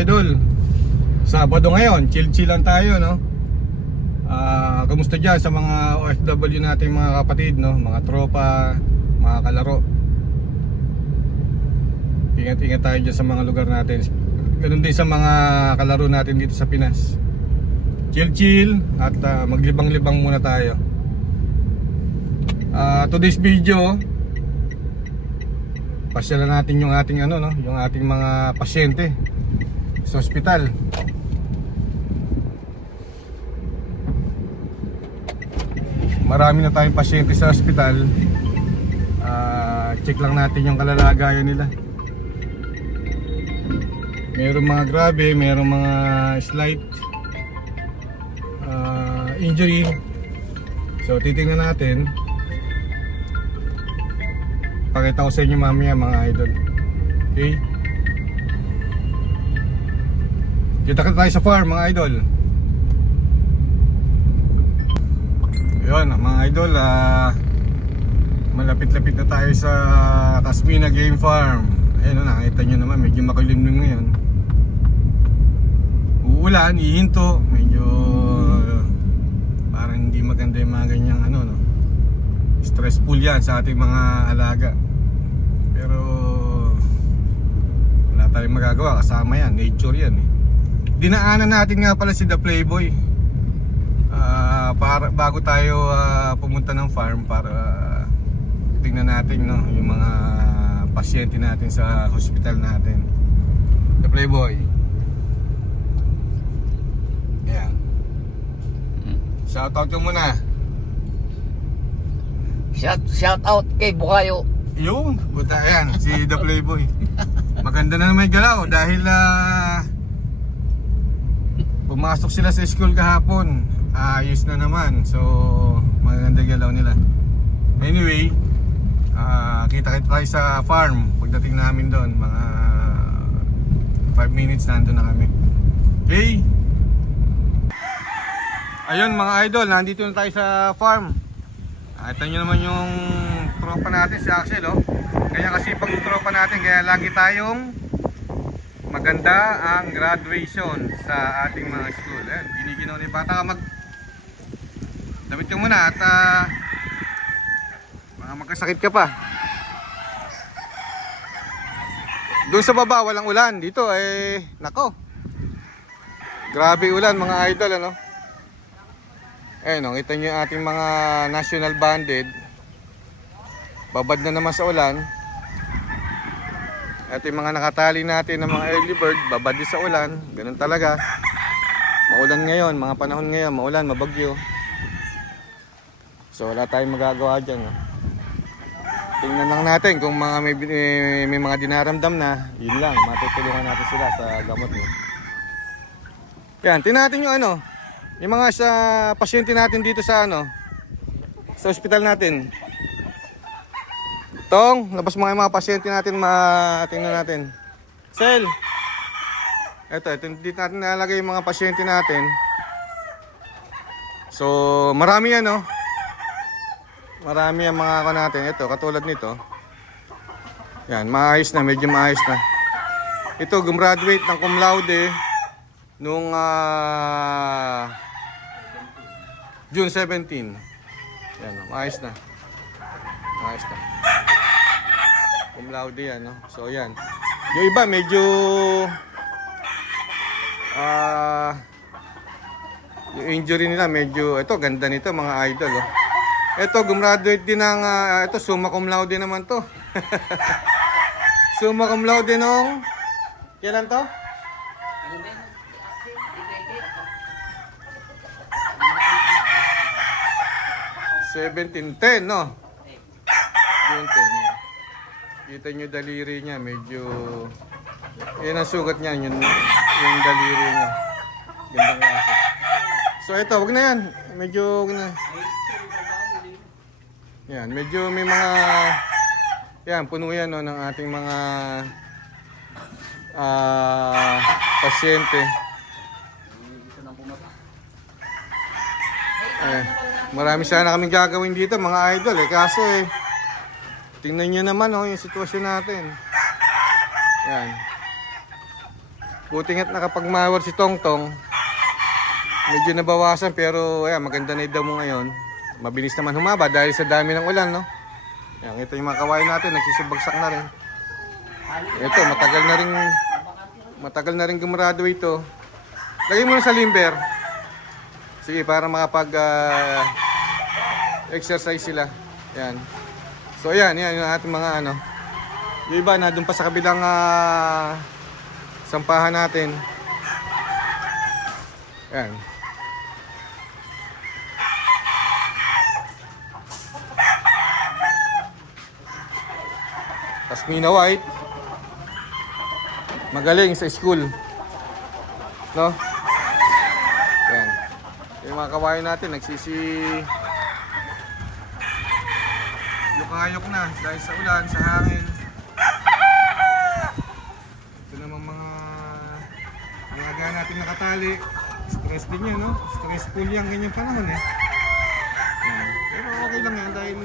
idol. Sabado ngayon, chill lang tayo, no? Kamusta dyan sa mga OFW natin, mga kapatid, no? Mga tropa, mga kalaro. Ingat-ingat tayo dyan sa mga lugar natin. Ganun din sa mga kalaro natin dito sa Pinas. Chill at maglibang-libang muna tayo. Today's video, pasyalan natin yung ating yung ating mga pasyente sa ospital. Marami na tayong pasyente sa ospital. Check lang natin yung kalalagayan nila. Merong mga grabe, merong mga slight injury. So titingnan natin. Pakita ko sa inyo mamaya, mga idol. Okay? Kita tayo sa farm, mga idol. Yun, mga idol, malapit-lapit na tayo sa Casmina Game Farm. Ayun, nakita nyo naman, medyo makulimlim ngayon. Uulan, ihinto. Medyo parang hindi maganda yung mga ganyang stressful yan sa ating mga alaga. Pero wala tayong magagawa, kasama yan, nature yan eh. Dinaanan natin nga pala si The Playboy para bago tayo pumunta ng farm, para tingnan natin yung mga pasyente natin sa hospital natin. The Playboy. Ayan. Shoutout ko muna. Shout out kay Bukayo. Yun, buta yan, si The Playboy. Maganda na naman yung galaw dahil pumasok sila sa school kahapon. Ayos na naman, so maganda galaw nila. Anyway, kita-kita tayo sa farm. Pagdating namin doon, mga 5 minutes nandun na kami. Okay? Ayun mga idol, nandito na tayo sa farm. Ito nyo naman yung tropa natin, si Axel, oh. Kaya kasi pag tropa natin, kaya lagi tayong maganda ang graduation sa ating mga school. Ayan, giniginaw ni bata ka damit ka muna at mga magkasakit ka pa. Doon sa baba walang ulan, dito nako, grabe ulan mga idol, ayun, kita nyo yung ating mga national banded. Babad na naman sa ulan. At yung mga nakatali natin ng mga early bird, babad din sa ulan. Ganun talaga. Maulan ngayon, mga panahon ngayon, maulan, mabagyo. So wala tayong magagawa dyan. Tingnan lang natin kung may mga dinaramdam na. Yun lang, matutulungan natin sila sa gamot. Yan, tingnan natin yung yung mga sa pasyente natin dito sa sa ospital natin. Tong, labas mo yung mga pasyente natin, tingnan natin. Sel. Ito dito natin nalagay yung mga pasyente natin. So, marami yan, marami ang mga natin. Ito, katulad nito. Yan, maayos na, medyo maayos na. Ito, gumraduate ng cum laude nung June 17. Yan, maayos na. Maayos na. Cum laude yan, So yan. Yung iba medyo yung injury nila medyo, ito ganda nito mga idol, Ito gumraduate din ng ito summa cum laude naman to. Summa cum laude nung kailan to? 17-10, no? June 10. Kita nyo daliri niya, medyo yan ang sugat niya, yung daliri niya. Gandang klase. So ito, wag na yan. Medyo wag na. Yan, medyo may mga yan, puno yan ng ating mga pasyente. Marami sana kaming gagawin dito mga idol kaso tingnan nyo naman yung sitwasyon natin. Yan. Buti nga't nakapag-mower si Tongtong. Medyo nabawasan pero ayan, maganda na daw mo ngayon. Mabilis naman humaba dahil sa dami ng ulan, no? Ayan, ito yung mga kawain natin, nagsisibagsak na rin. Ito, matagal na rin gumrado ito. Lagay mo na sa limber. Sige, para makapag exercise sila. Ayan. So ayan, yan yung ating mga ano. Yung iba na doon pa sa kabilang sampahan natin. Ayan. Tasmina White. Magaling sa school. No? Ayan. Yung mga kawain natin yuk na dahil sa ulan, sa hangin. Ito naman mga gaya natin nakatali. Stress din yan, no? Stressful yan ganyang panahon eh. Ayan. Pero okay lang yan dahil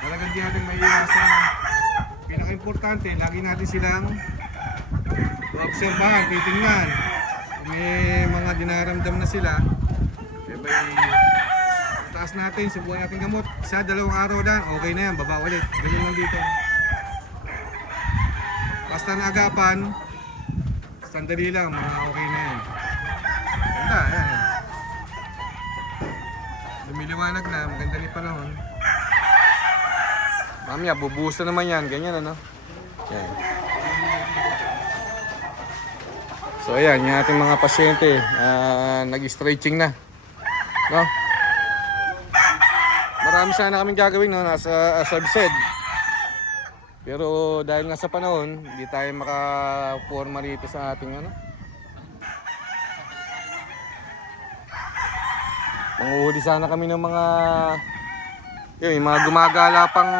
talagang di natin may iwasan. Pinaka-importante, lagi natin silang obserbahan, titingnan. Kung may mga dinaramdam na sila, diba taas natin, subukan natin gamot. Isa, 2 araw na, okay na yan, baba ulit. Ganyan lang dito. Basta naagapan, sandali lang, mga okay na yan. Ganda, yan. Lumiliwanag na, maganda rin panahon. Mamaya, bubuhusan naman yan, ganyan ano. Yan. So ayan, yung ating mga pasyente, nag-stretching na. No? Marami sana kaming gagawin, no? As I've said. Pero dahil nga sa panahon, hindi tayo makaporma rito sa ating ano. Manguhuli sana kami ng mga yung mga gumagala pang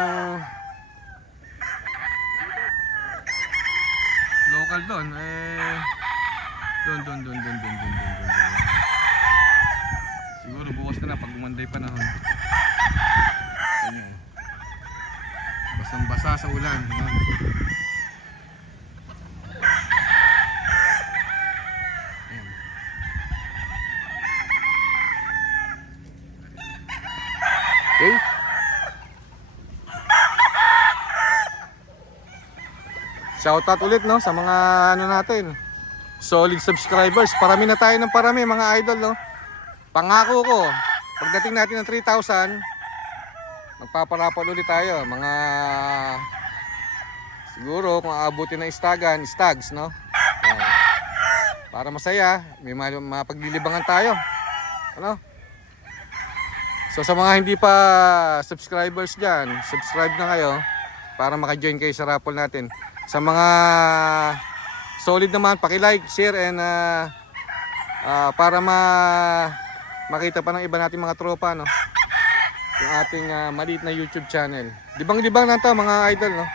local doon doon. Siguro bukas na pag gumanday panahon. Ayan. Basang-basa sa ulan. Ayan. Ayan. Okay. Shoutout ulit no sa mga ano natin. Solid subscribers. Parami na tayo ng parami mga idol, no. Pangako ko, pagdating natin ng 3,000, magpaparapol ulit tayo. Mga siguro kung aabutin ng stags, no. Para masaya, may mapaglilibangan tayo. Ano? So sa mga hindi pa subscribers diyan, subscribe na kayo para maka-join kayo sa raffle natin. Sa mga solid naman, paki-like, share and para makita pa ng iba nating mga tropa, no. Yung ating maliit na YouTube channel. Dibang-dibang na 'to mga idol, no.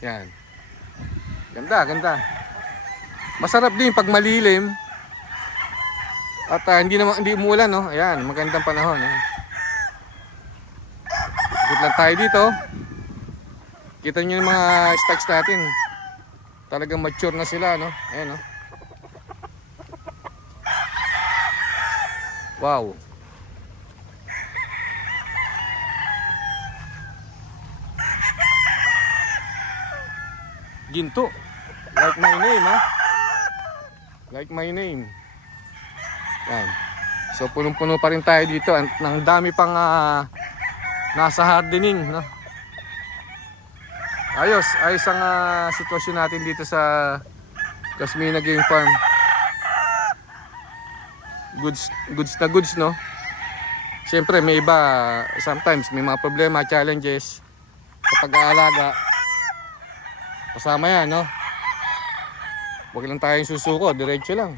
Yan. Ganda. Masarap din pag malilim. At hindi umuulan, no. Ayan, magandang panahon, eh. Ikot lang tayo dito. Kita niyo yung mga stocks natin. Talagang mature na sila, no? Ayan, no? Wow. Ginto. Like my name, ha? Like my name. Yan. So, punong-puno pa rin tayo dito. Ang dami pang nasa hardening, no? Ayos ang sitwasyon natin dito sa Tasmina Game Farm. Goods na goods, no? Siyempre may iba, sometimes may mga problema, challenges sa pag-aalaga. Kasama yan, no? Huwag lang tayong susuko, diretso lang.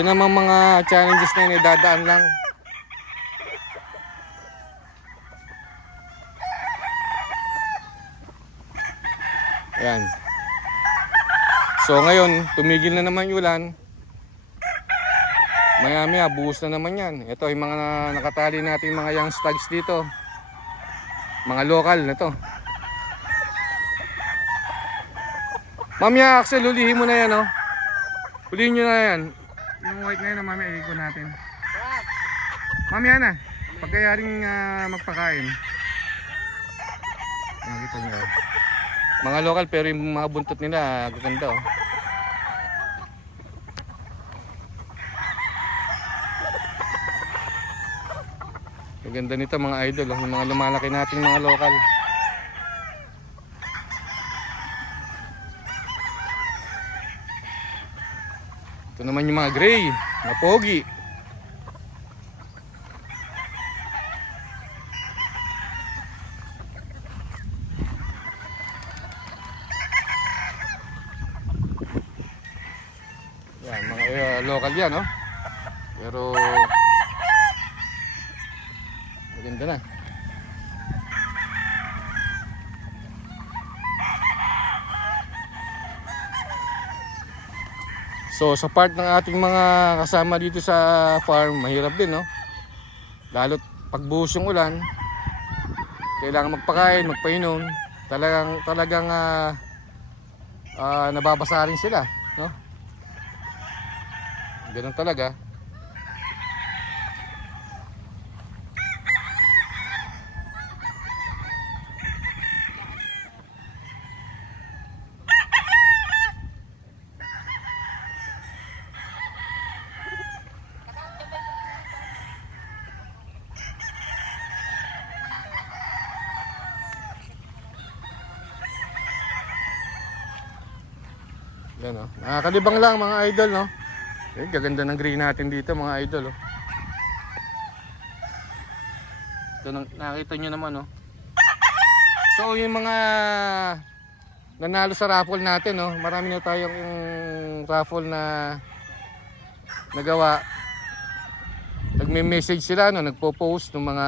Yan namang mga challenges na yun, dadaan lang. Ayan. So ngayon, tumigil na naman yung ulan. Maya-maya, buhos na naman yan. Ito yung mga nakatali natin mga young stags dito. Mga local na to. Mamaya Axel, hulihin mo na yan, oh. Hulihin nyo na yan. Yung white na yun, mamaya ikot natin. Mamaya na. Pagkayaring magpakain. Nakita nyo. Mga local pero yung mga buntot nila gaganda, oh. Ganda nito mga idol, oh. Yung mga lumalaki nating mga local. Ito naman yung mga gray, na pogi. Yan, mga local yan, no? Pero maganda na. So sa part ng ating mga kasama dito sa farm, mahirap din, no? Lalo't pagbuhos yung ulan, kailangan magpakain, magpainom. Talagang nababasa rin sila, no? Ganun talaga. Yan, oh. Nakakalibang lang mga idol, no? Eh, gaganda ng green natin dito mga idol, oh. Ito, nakita nyo naman, oh. So yung mga nanalo sa raffle natin, oh, marami na tayong raffle na nagawa. Nagme-message sila, no? Nagpo-post ng mga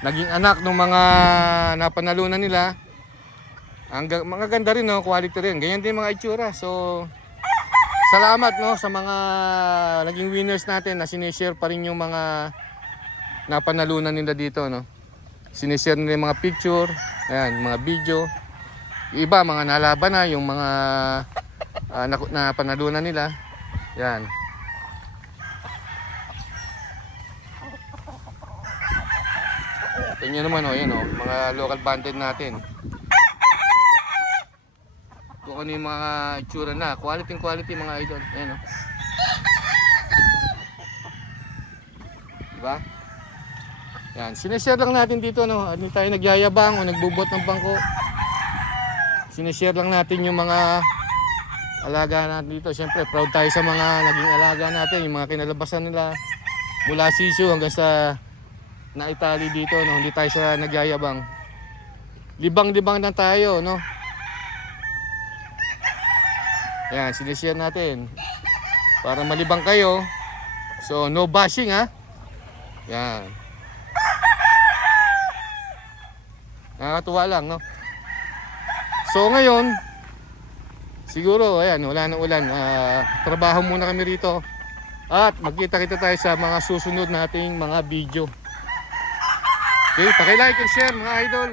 naging anak ng mga napanalunan nila. Mga ganda rin, no? Quality rin. Ganyan din mga itsura. So salamat, no, sa mga naging winners natin na sinishare pa rin yung mga napanalunan nila dito, no. Sinishare nila yung mga picture, ayan, mga video. Yung iba mga nalaban na, yung mga napanalunan nila. Yan. Tingnan naman, oh, yan, oh, mga local banded natin. Kung ano yung mga itsura na, quality mga idol. Ayan, oh. Diba? Yan, sinishare lang natin dito, no. Hindi tayo nagyayabang o nagbubot ng bangko. Sinishare lang natin yung mga alaga natin dito. Siyempre, proud tayo sa mga naging alaga natin, yung mga kinalabasan nila mula sisu hanggang sa naitali dito, no. Hindi tayo sa nagyayabang. Libang-libang na tayo, no. Yan, sinishare natin para malibang kayo. So no bashing, ha. Yan. Nakakatuwa lang, no. So ngayon siguro ayan, wala nang ulan, trabaho muna kami rito at magkita-kita tayo sa mga susunod nating mga video. Okay, paki-like and share mga idol.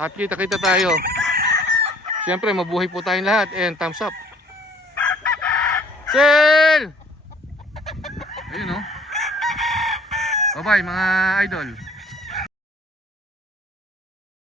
At kita-kita tayo. Siyempre, mabuhay po tayong lahat. And thumbs up. Sel! Ayun, oh. Bye-bye mga idol.